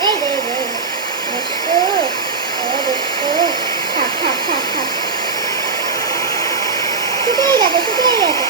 এই যে এই যে এই যে দুষ্টু, ও দুষ্টু, থাক থাক থাক থাক, শুকিয়ে গেছে শুকিয়ে গেছে।